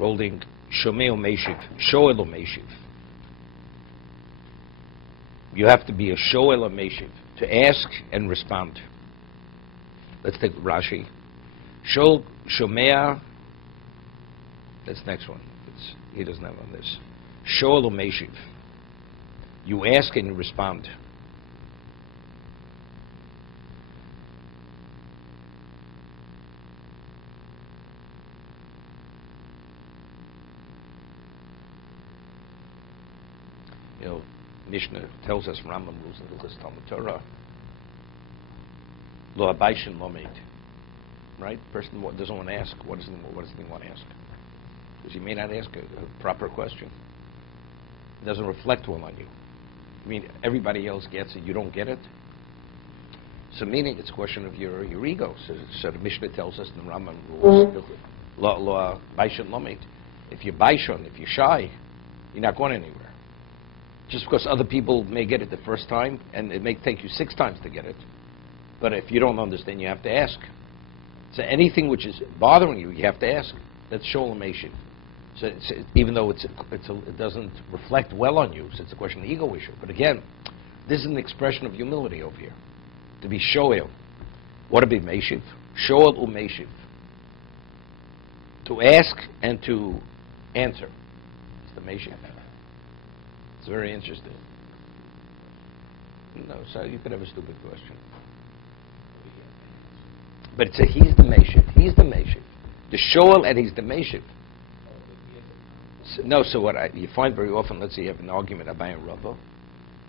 holding Shomeo Meshiv, Shoel Meshiv. You have to be a Shoel Meshiv, to ask and respond. Let's take Rashi. Shomea, that's the next one. He doesn't have on this. Shoel Meshiv. You ask and you respond. You know, Mishnah tells us, Rambam rules in the Talmud Torah, Lo Abaishin Lo Meid. Right? Person doesn't want to ask. What does he want to ask? Because he may not ask a proper question. It doesn't reflect well on you. I mean, everybody else gets it. You don't get it. So meaning it's a question of your ego. So the Mishnah tells us in the Rambam rules, Lo Abaishin Lo Meid. If you're baishon, if you're shy, you're not going anywhere. Just because other people may get it the first time, and it may take you 6 times to get it. But if you don't understand, you have to ask. So anything which is bothering you, you have to ask. That's Shoel Meshiv. So even though it doesn't reflect well on you, so it's a question of ego issue. But again, this is an expression of humility over here. To be Shoel. What to be Meshiv? Shoel Meshiv. To ask and to answer. It's the Meshiv. It's very interesting. No, so you could have a stupid question. But it's he's the Meshiv. He's the Meshiv. The Shoel and he's the Meshiv. So, no, so what you find very often, let's say you have an argument, Abaye and Rava.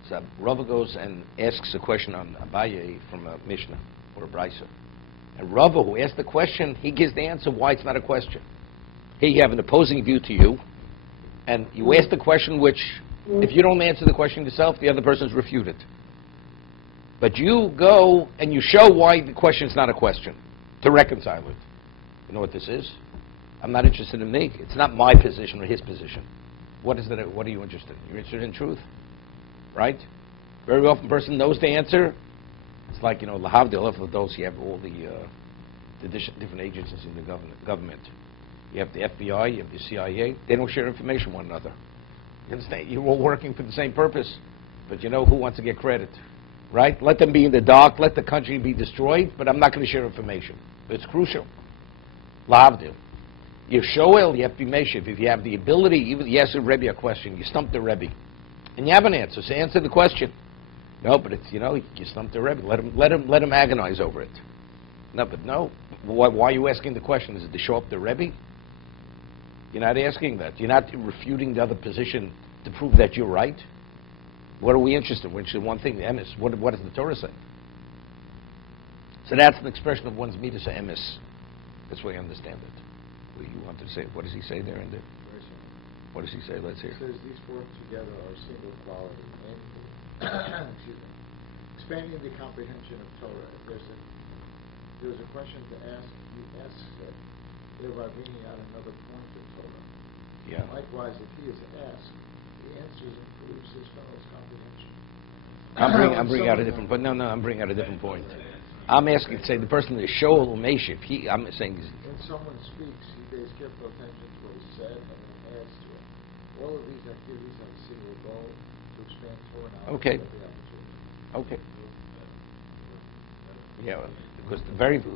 So Rava goes and asks a question on Abaye from a Mishnah or a Brisa. And Rava, who asked the question, he gives the answer why it's not a question. Here you have an opposing view to you, and you ask the question which, if you don't answer the question yourself, the other person's refuted. But you go and you show why the question is not a question, to reconcile it. You know what this is? I'm not interested in me. It's not my position or his position. What is that? What are you interested in? You're interested in truth, right? Very often, a person knows the answer. It's like, you know, lahavdil of those. You have all the different agencies in the government. You have the FBI, you have the CIA. They don't share information with one another. You understand? You're all working for the same purpose, but you know who wants to get credit, right? Let them be in the dark. Let the country be destroyed, but I'm not going to share information. It's crucial. Lahavdil. You're Shoel, you have to be Meshiv. If you have the ability, even you ask a Rebbe a question, you stump the Rebbe, and you have an answer, so answer the question. No, but it's, you know, you stump the Rebbe. Let him agonize over it. No, but no. Why are you asking the question? Is it to show up the Rebbe? You're not asking that. You're not refuting the other position to prove that you're right. What are we interested in? We're interested in one thing, the emes. What does the Torah say? So that's an expression of one's midas emes. That's why I understand it. You want to say, what does he say there in there? What does he say? Let's hear. He says these four together are a single quality. Excuse me. Expanding the comprehension of Torah. If there's a question to ask, you ask it, thereby bringing out another point of Torah. Yeah. Likewise, if he is asked, the answers improves his fellow's comprehension. I'm bringing out a different point. No, I'm bringing out a different point. I'm asking to say the person is Shoel Meshiv. I'm saying when someone speaks, he pays careful attention to what is said and then adds to it. All of these activities have a single goal: to expand Torah knowledge. Okay. Okay. Yeah, because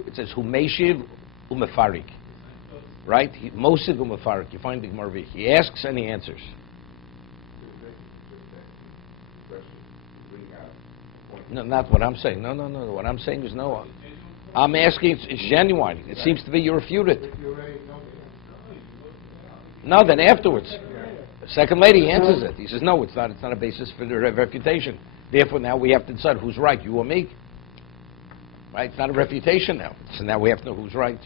it says Humeshiv Umefarik, right? Mosiv Umefarik. You find the Gemara. He asks and he answers. No, not what I'm saying. No. What I'm saying is no. I'm asking, it's genuine. It seems to be you refute it. No, then afterwards. The second lady answers it. He says, no, it's not a basis for the refutation. Therefore, now we have to decide who's right, you or me. Right? It's not a refutation now. So now we have to know who's right.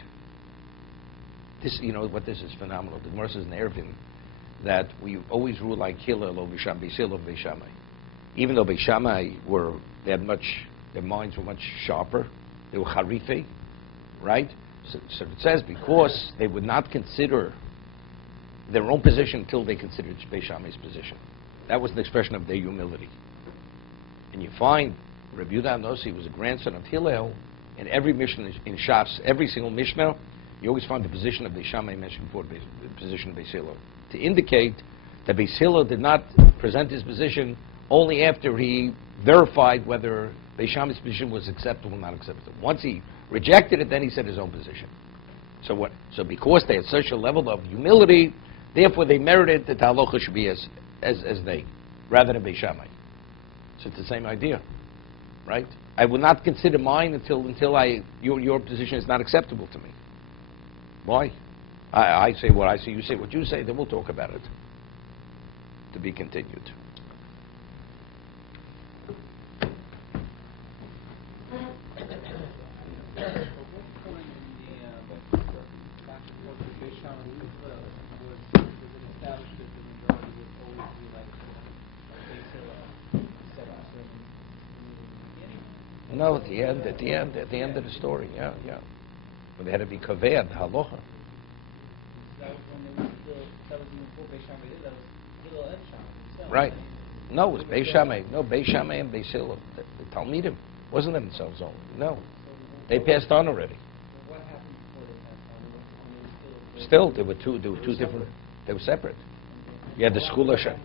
This, you know what, this is phenomenal. The Gemara says in Eruvin that we always rule like Hillel over Shammai. Even though Beis Shammai their minds were much sharper, they were Harife, right? So it says because they would not consider their own position until they considered Beis Shammai's position. That was the expression of their humility. And you find Rabbi Yehuda Nossi was a grandson of Hillel, and every Mishnah in Shas, every single Mishnah, You always find the position of Beis Shammai mentioned before the position of Beis Hillel, to indicate that Beis Hillel did not present his position only after he verified whether Beis Shammai's position was acceptable or not acceptable. Once he rejected it, then he said his own position. So what? So because they had such a level of humility, therefore they merited that the halacha should be as they, rather than Beis Shammai. So it's the same idea, right? I will not consider mine until your position is not acceptable to me. Why? I say what I say, you say what you say, then we'll talk about it. To be continued. No, at the end of the story, yeah. But they had to be kaveh, the halacha. Right. No, it was Beis Shammai. No, Beis Shammai and Beis Hillel. The Talmidim. Wasn't themselves only. No. They passed on already. What happened before they passed on? Still, there were two different, they were separate. You had the school of It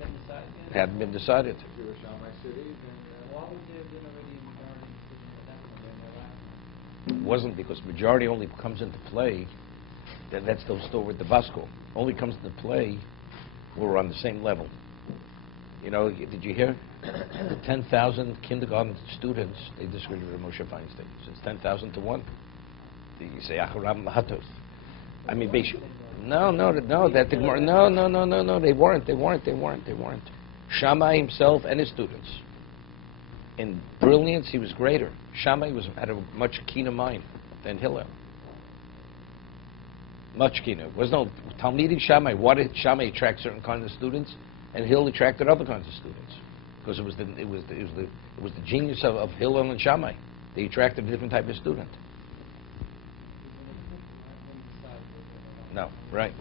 hadn't been decided. If you were Shammai city, then Why would there have been already a majority decision at that point? It wasn't, because majority only comes into play, that's still with the Vasco, only comes into play when we're on the same level. You know, did you hear? The 10,000 kindergarten students, they disagreed with Moshe Feinstein. So it's 10,000 to 1. You say, Acharam Mahatos. I mean, no, that the Gemara, no, they weren't. Shammai himself and his students. In brilliance, he was greater. Shammai had a much keener mind than Hillel. Much keener. Was no Talmidei Shammai. Why did Shammai attract certain kinds of students, and Hillel attracted other kinds of students? Because it was the genius of Hillel and Shammai. They attracted a different type of student. No, right.